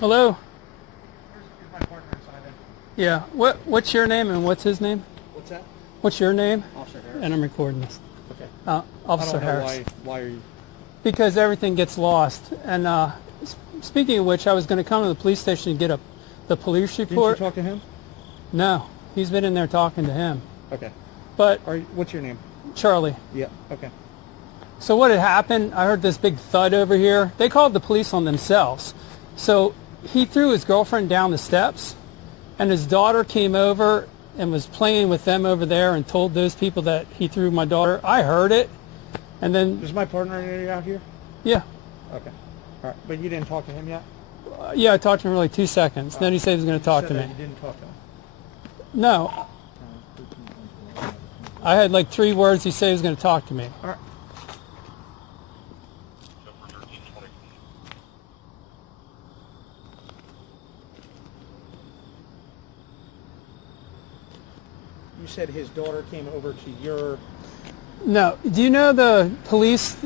Hello? Here's my partner inside it. Yeah. What's your name and what's his name? What's that? What's your name? Officer Harris. And I'm recording this. Okay. Officer I don't know Harris. why are you... Because everything gets lost. And speaking of which, I was going to come to the police station to get the police report. Didn't you talk to him? No. He's been in there talking to him. Okay. But What's your name? Charlie. Yeah. Okay. So what had happened, I heard this big thud over here. They called the police on themselves. So he threw his girlfriend down the steps, and his daughter came over and was playing with them over there and told those people that he threw my daughter. I heard it. And then... Is my partner out here? Yeah. Okay. All right. But you didn't talk to him yet? Yeah, I talked to him for like 2 seconds. Then he said he was going to talk to me. You didn't talk to him? No. I had like 3 words. He said he was going to talk to me. All right. You said his daughter came over to your... No. Do you know the police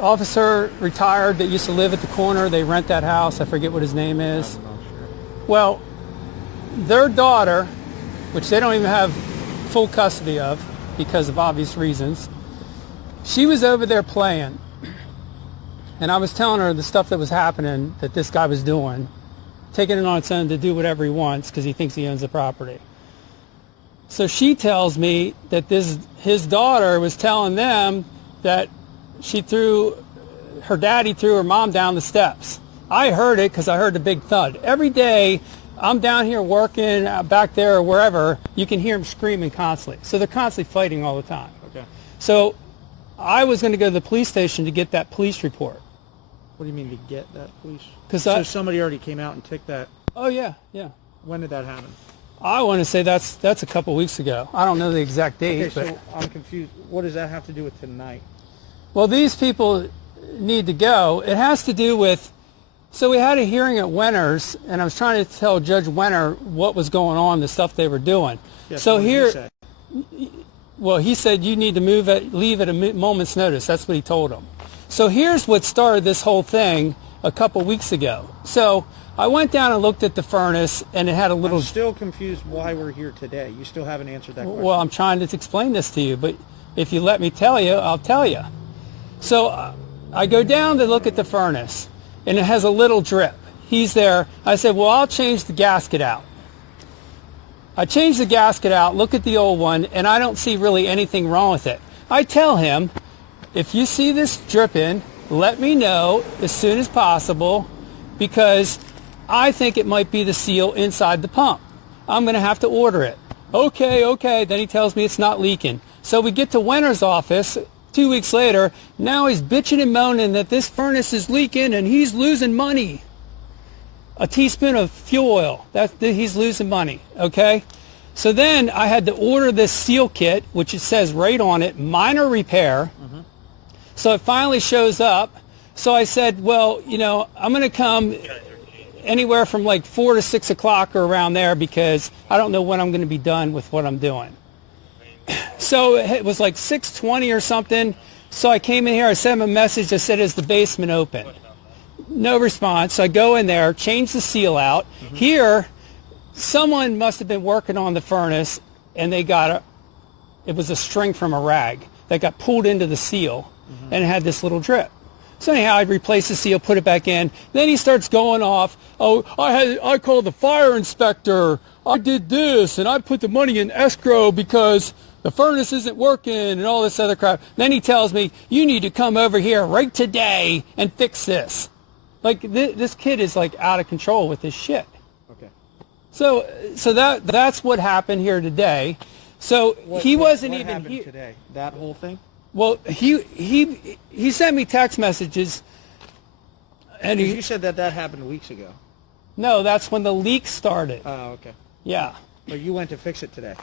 officer retired that used to live at the corner? They rent that house. I forget what his name is. I'm not sure. Well, their daughter, which they don't even have full custody of because of obvious reasons, she was over there playing. And I was telling her the stuff that was happening that this guy was doing, taking it on its own to do whatever he wants because he thinks he owns the property. So she tells me that his daughter was telling them that her daddy threw her mom down the steps. I heard it because I heard the big thud. Every day I'm down here working back there or wherever, you can hear them screaming constantly. So they're constantly fighting all the time. Okay. So I was going to go to the police station to get that police report. What do you mean to get that police? So somebody already came out and took that. Oh, yeah, yeah. When did that happen? I want to say that's a couple weeks ago. I don't know the exact date. Okay, so I'm confused. What does that have to do with tonight? Well, these people need to go. It has to do with, so we had a hearing at Wenner's, and I was trying to tell Judge Wenner what was going on, the stuff they were doing. Yes, so what did here, he say? well, he said you need to leave at a moment's notice. That's what he told him. So here's what started this whole thing a couple weeks ago. So I went down and looked at the furnace, and it had a little... I'm still confused why we're here today. You still haven't answered that question. Well, I'm trying to explain this to you, but if you let me tell you, I'll tell you. So I go down to look at the furnace, and it has a little drip. He's there. I said, well, I'll change the gasket out. I changed the gasket out, look at the old one, and I don't see really anything wrong with it. I tell him, if you see this dripping, let me know as soon as possible, because I think it might be the seal inside the pump. I'm going to have to order it. Okay. Then he tells me it's not leaking. So we get to Wenner's office 2 weeks later. Now he's bitching and moaning that this furnace is leaking and he's losing money. A teaspoon of fuel oil. He's losing money. Okay? So then I had to order this seal kit, which it says right on it, minor repair. Mm-hmm. So it finally shows up. So I said, well, I'm going to come anywhere from like 4 to 6 o'clock or around there because I don't know when I'm going to be done with what I'm doing. So it was like 6:20 or something. So I came in here, I sent him a message that said, is the basement open? No response. So I go in there, change the seal out. Mm-hmm. Here, someone must have been working on the furnace and it was a string from a rag that got pulled into the seal. Mm-hmm. And it had this little drip. So anyhow, I replaced the seal, put it back in. Then he starts going off. Oh, I called the fire inspector. I did this, and I put the money in escrow because the furnace isn't working and all this other crap. Then he tells me, you need to come over here right today and fix this. Like, this kid is, like, out of control with this shit. Okay. So that's what happened here today. So he wasn't even here. What happened today? That whole thing? Well, he sent me text messages, and you said that happened weeks ago. No, that's when the leak started. Oh, okay. Yeah. But you went to fix it today.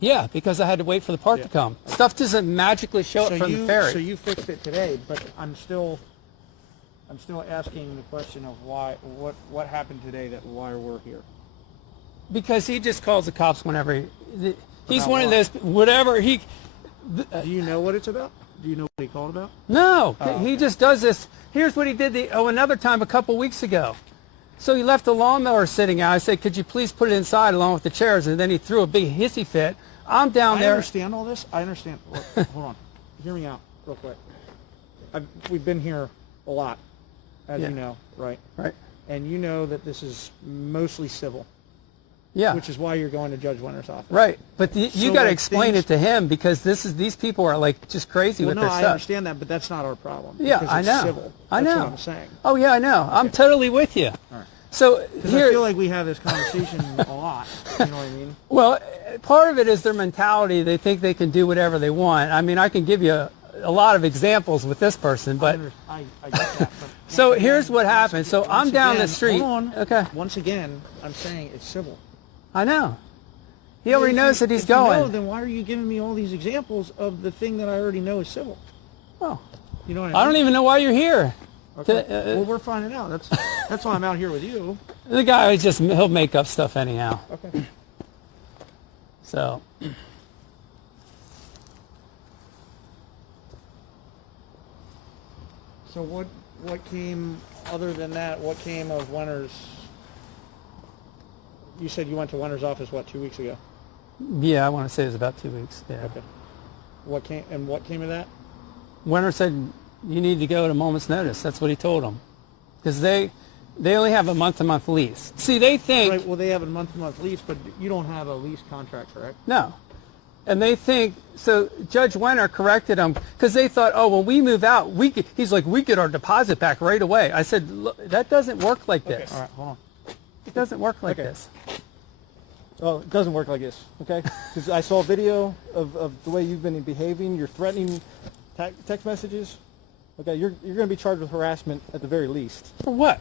Yeah, because I had to wait for the part to come. Okay. Stuff doesn't magically show up from the ferry. So you fixed it today, but I'm still asking the question of what happened today why we're here. Because he just calls the cops whenever he's one of those whatever he. Do you know what it's about? Do you know what he called about? No, he just does this. Here's what he did another time a couple weeks ago. So he left the lawnmower sitting out. I said, could you please put it inside along with the chairs? And then he threw a big hissy fit. I'm down there. I understand all this. I understand. Look, hold on. Hear me out real quick. We've been here a lot, as you know, right? Right. And you know that this is mostly civil. Yeah. Which is why you're going to Judge Wenner's office. Right. But you got to explain it to him, because these people are like just crazy with their stuff. I understand that, but that's not our problem. Yeah, because I it's know. Civil. I know. That's what I'm saying. Oh yeah, I know. I'm totally with you. All right. So here, I feel like we have this conversation a lot. You know what I mean? Well, part of it is their mentality. They think they can do whatever they want. I mean, I can give you a lot of examples with this person, but I get that. But so here's what happened. So I'm down the street. Hold on. Okay. Once again, I'm saying it's civil. I know. He already knows that he's if going. You know, then why are you giving me all these examples of the thing that I already know is civil? Well, you know what I mean? I don't even know why you're here. Okay. Well, we're finding out. That's why I'm out here with you. The guy is he'll make up stuff anyhow. Okay. So. So what came, other than that, what came of Wenner's? You said you went to Wenner's office, what, 2 weeks ago? Yeah, I want to say it was about 2 weeks. Yeah. Okay. What came of that? Wenner said, you need to go at a moment's notice. That's what he told them. Because they only have a month-to-month lease. See, they think... Right, well, they have a month-to-month lease, but you don't have a lease contract, correct? No. And they think... So Judge Wenner corrected them because they thought, oh, when we move out, he's like, we get our deposit back right away. I said, look, that doesn't work like this. All right, hold on. It doesn't work like this. Well, it doesn't work like this, okay? Because I saw a video of the way you've been behaving. You're threatening text messages. Okay, you're going to be charged with harassment at the very least. For what?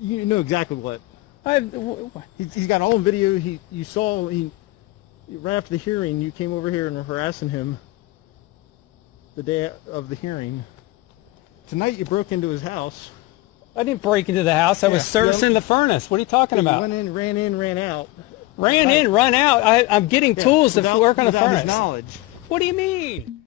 You know exactly what. What? He's got all on video. You saw right after the hearing, you came over here and were harassing him the day of the hearing. Tonight you broke into his house. I didn't break into the house. I was servicing the furnace. What are you talking about? You went in, ran out. Ran in, run out. I'm getting tools to work on the without furnace. his knowledge. What do you mean?